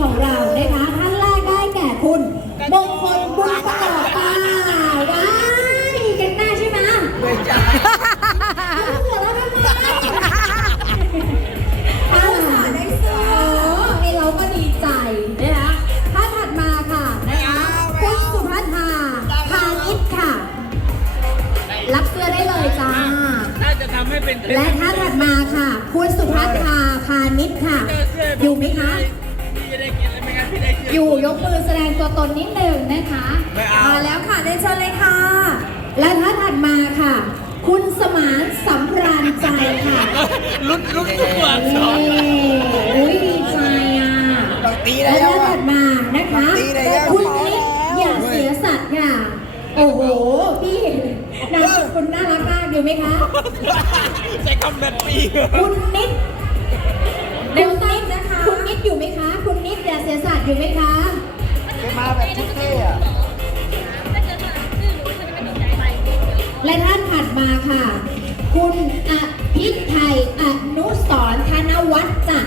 ของเรานะคะท่านแรกได้แก่คุณมงคลบุญประกอบค่ะว้ายกันหน้าใช่ไหมไม่ใช่หัวเราะทำไมเอาล่ะได้เสื้อไอเราก็ดีใจนะคะถ้าถัดมาค่ะนะคะคุณสุภัทราพาณิชย์ค่ะ รับเสื้อได้เลยจ้า น่าจะทำให้เป็นและท่านถัดมาค่ะ คุณสุภัทราพาณิชย์ค่ะ อยู่ไหมคะพี่จะ อยู่ยกมือแสดงตัวตนนิดหนึ่งนะคะไม่เอา มาแล้วค่ะได้เชิญเลยค่ะ และท่านถัดมาค่ะ คุณสมานสำราญใจค่ะลุ้นลุ้นทุกวันสเย้อนอุ้ยดีใจอะ ต้องตีและแล้วท่านอะถัดมานะคะ ตีเลยอะคุณนิดอย่าเสียสัตว์ค่ะ โอ้โห พี่นามสกุลน่ารักมากอยู่ไหมคะ ใช้คำแบบปีคุณนิดคุณนิดนะคะคุณนิดอยู่ไหมคะ คุณนิดอย่าเสียสัตว์อยู่ไหมคะไปมาแบบเท่ๆอะและท่านถัดมาค่ะ คุณอภิไทยอนุสรณ์ธนวัฒน์จ้ะ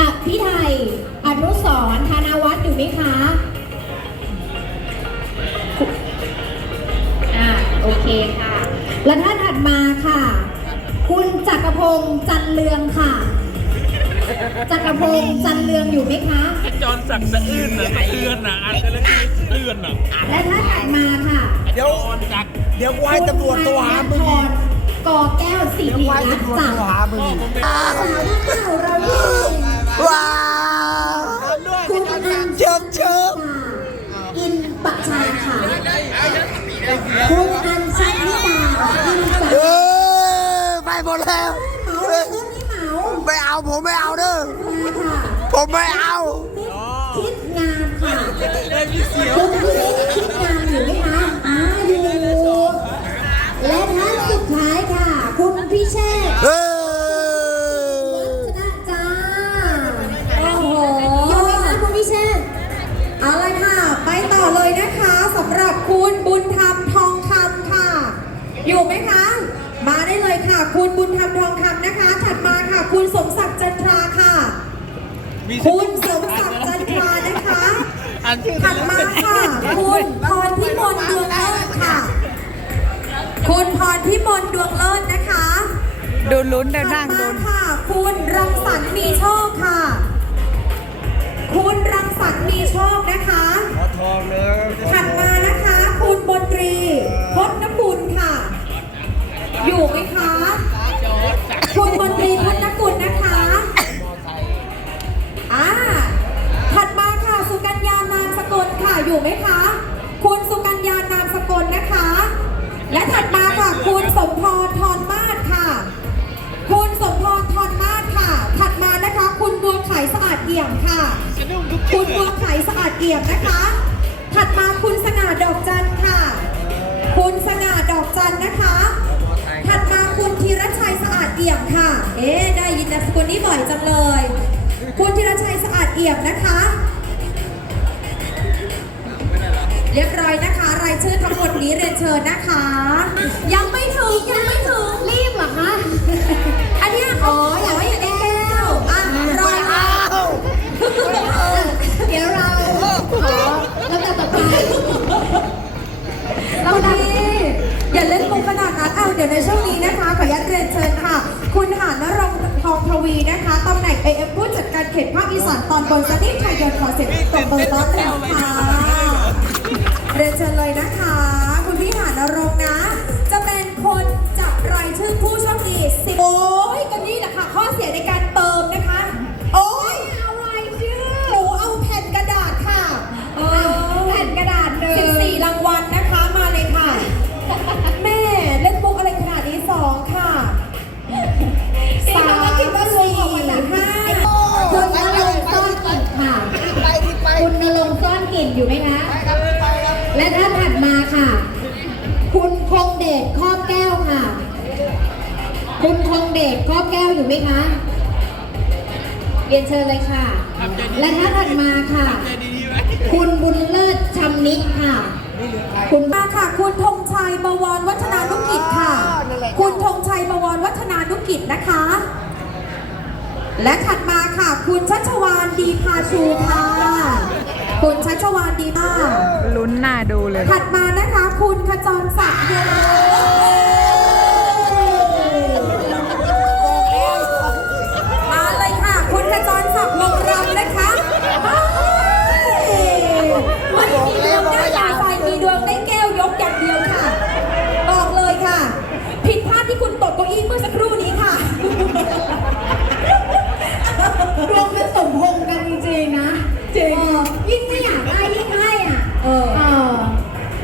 อภิไทยอนุสรณ์ธนวัฒน์อยู่ไหมคะอ่าโอเคค่ะ และท่านถัดมาค่ะ คุณจักรพงษ์จันเลืองค่ะ จักรพงษ์จันเลืองอยู่ไหมคะ จอนสั่งสะอื้นน่ะสะเทือนน่ะอันกันแล้วนี่สะเทือนน่ะและท่านถัดมาค่ะเดี๋ยว จอนจักเดี๋ยวกูให้ตำรวจตัวหามึงคุณอีกธนกอแก้วสิเดี๋ยวริกูให้รัตตำรน์วจจ้ะตัวหามึงอีกสาวหน้าเก่าเรานี่ว้าวคุณอัญเชิมเชิมอินประชาค่ะคุณอัญชลิดาอินเอประอไปหมดแล้ว เหมา ไม่เอา ผมไม่เอาเด้อมาค่ะผมไม่เอาคิดงานค่ะได้พี่เสียวคุณพี่นิดคิดงานอยู่ไหมคะอ่าอยู่และท่านสุดท้ายค่ะ คุณพิเชษฐ์เออวัฒนะจ้าโอ้โหอยู่ไหมคะคุณพิเชษฐ์เอาเลยค่ะ ไปต่อเลยนะคะสำหรับคุณบุญธรรมทองคำค่ะ อยู่ไหมคะ มาได้เลยค่ะ คุณบุญธรรมทองคำนะคะถัดมา ค่ะ คุณสมศักดิ์จันทราค่ะมีคุณสมศักดิ์จันทรานะคะอันถัดมาค่ะ คุณพรพิมลดวงเลิศค่ะ คุณพรพิมลดวงเลิศนะคะดูลุ้นเดินถันั่ดงมาดูค่ะ คุณรังสรรค์มีโชคค่ะ คุณรังสรรค์มีโชคนะคะขอทองเด้อถัดมานะคะ คุณบนตรีพจน คุณสมพรทอนมาศค่ะ คุณสมพรทอนมาศค่ะ ถัดมานะคะ คุณบัวไข่สะอาดเอี่ยมค่ะ คุณบัวไข่สะอาดเอี่ยมนะคะ ถัดมาคุณสง่าดอกจันค่ะ คุณสง่าดอกจันนะคะ ถัดมาคุณธีรชัยสะอาดเอี่ยมค่ะ เอ๊ได้ยินนามสกุลนี้บ่อยจังเลย คุณธีรชัยสะอาดเอี่ยมนะคะ เรียบร้อยนะคะายชื่อทั้งหมดนี้เรียนเชิญนะคะ ยังไม่ถึงยังไม่ถึงรีบเหรอคะอันเนี้ยอ๋ออยากให้แก้วอะรอเอาเดี๋ยวเราขอแล้วจะต่อไปเราดีอย่าเล่นมุกขนาดนั้นเอาเดี๋ยวในช่วงนี้นะคะขออนุญาตเรียนเชิญค่ะ คุณหานรงค์ทองทวีนะคะตำแหน่ง AM ผู้จัดการเขตภาคอีสานตอนบนสนิทไทยยนต์ขอเสียงตบมือต้อนรับค่ะ เรียนเชิญเลยนะคะ คุณพี่หานรงค์นะ จะเป็นคนจับรายชื่อผู้โชคดีสิบ คงเดชครอบแก้วอยู่ไหมคะเรียนเชิญเลยค่ะ และท่านถัดมาค่ะใจดีๆไหมคุณบุญเลิศชำนิค่ะ คุณมาค่ะ คุณธงชัยบวรวัฒนานุกิจค่ะ คุณธงชัยบวรวัฒนานุกิจนะคะ และถัดมาค่ะ คุณชัชวานดีพาชูค่ะ คุณชัชวานดีมากลุ้นหน้าดูเลย ถัดมานะคะ คุณขจรศักดิ์เยนม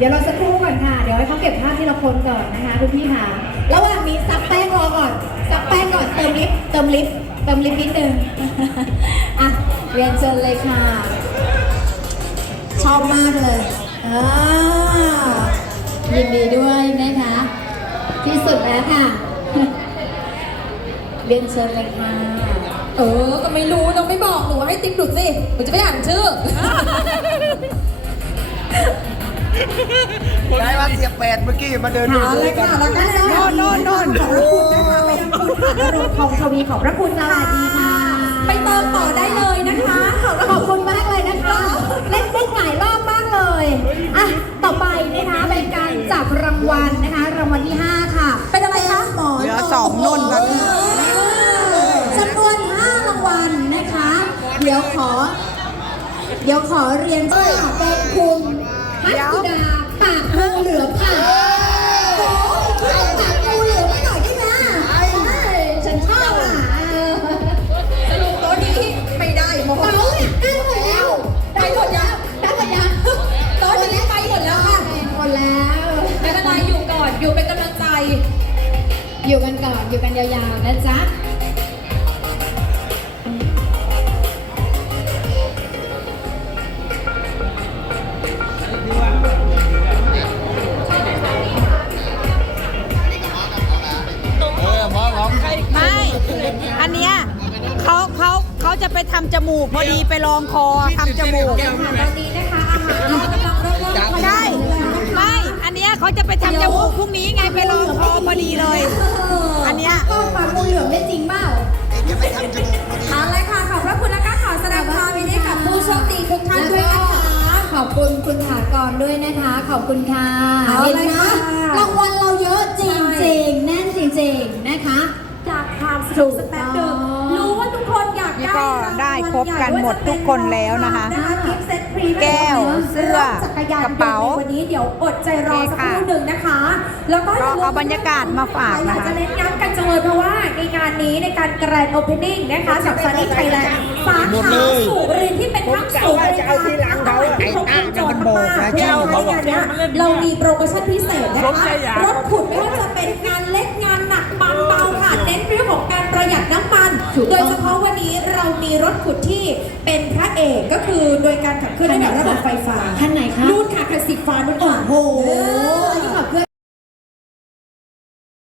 เดี๋ยวเราสักครู่ก่อนค่ะ เดี๋ยวให้เขาเก็บภาพที่เราคนก่อนนะคะคุณพี่ค่ะ ระหว่างนี้ซับแป้งรอก่อน ซับแป้งก่อน เติมลิป เติมลิป เติมลิปนิดนึง อะ เรียนเชิญเลยค่ะ ชอบมากเลยอ่ายินดีด้วยนะคะ ที่สุดแล้วค่ะ เรียนเชิญเลยค่ะ เออ ก็ไม่รู้น้องไม่บอกหนูให้ติ๊กดูสิหนูจะไม่อ่านชื่อ แปดเมื่อกี้มาเดินดูเอาเลยค่ะแล้วก็ได้แล้วโน่นโน่นขอบพระคุณนะคะไปยังคุณฐานรงค์ทองทวีขอบพระคุณสค่ะวัสดีค่ะไปเติมต่อได้เลยนะคะ ขอบขอบคุณมากเลยนะคะ เล่นมุกหลายรอบมากเลยอะต่อไปนะคะเป็นการจับรางวัลนะคะ รางวัลที่ 5 ค่ะ เป็นอะไรคะหมอเหลือสองนุ่นครับ จำนวน 5 รางวัลนะคะ เดี๋ยวขอ เดี๋ยวขอเรียนว่าเป็นคุณพัชดา อยู่กันก่อนอยู่กันยาวๆนะจ๊ะเออหมอหมอไม่อันเนี้ยเขาเขาเขาจะไปทำจมูกพอดีไปลองคอทำจมูกตอนนี้นะคะอาหารเรากำลัง เนี้ยเขาจะไปทำจมูกพรุ่งนี้ไงไปลองคอพอดีเลย อันเนี้ย ก็ปากงูเหลือมได้จริงเปล่าเอาเลยค่ะขอบพระคุณนะคะขอแสดงความยินดีกับผู้โชคดีทุกท่านแล้วด้วยก็นะคะขอบคุณคุณถากรด้วยนะคะ ขอบคุณค่ะเอาเห็นเลยไหมค่ะรางวัลเราเยอะจใช่ริงๆแน่นจริงๆนะคะ จากความสนุกสแตน บกันหมดทุกคนแล้วนะคะกิฟต์เซ็ตพรีแก้วเสื้อจักรยานกระเป๋ายนต์ในวันนี้เดี๋ยวอดใจรอสักครู่หนึ่งนะคะ แล้วก็ก็เอาบรรยากาศมาฝากนะคะอยจะเน้นย้ำกันจังเลยเพราะว่าในงานนี้ในการแกรนด์โอเพนนิ่งนะคะจากซานิไทยแลนด์สาขาสุรินทร์ที่เป็นทั้งศูนย์บริการทั้งอะไรที่ครบวงจรมากๆในงานเนี้ยเรามีโปรโมชั่นพิเศษนะคะรถขุดไม่ว่าจะเป็นงานเล็ เป็นพระเอกก็คือโดยการขับเคลื่อนด้วยระบบไฟฟ้าคันไหนคะ นู่นค่ะคันสีฟ้านู่นค่ะโอ้โห อันนี้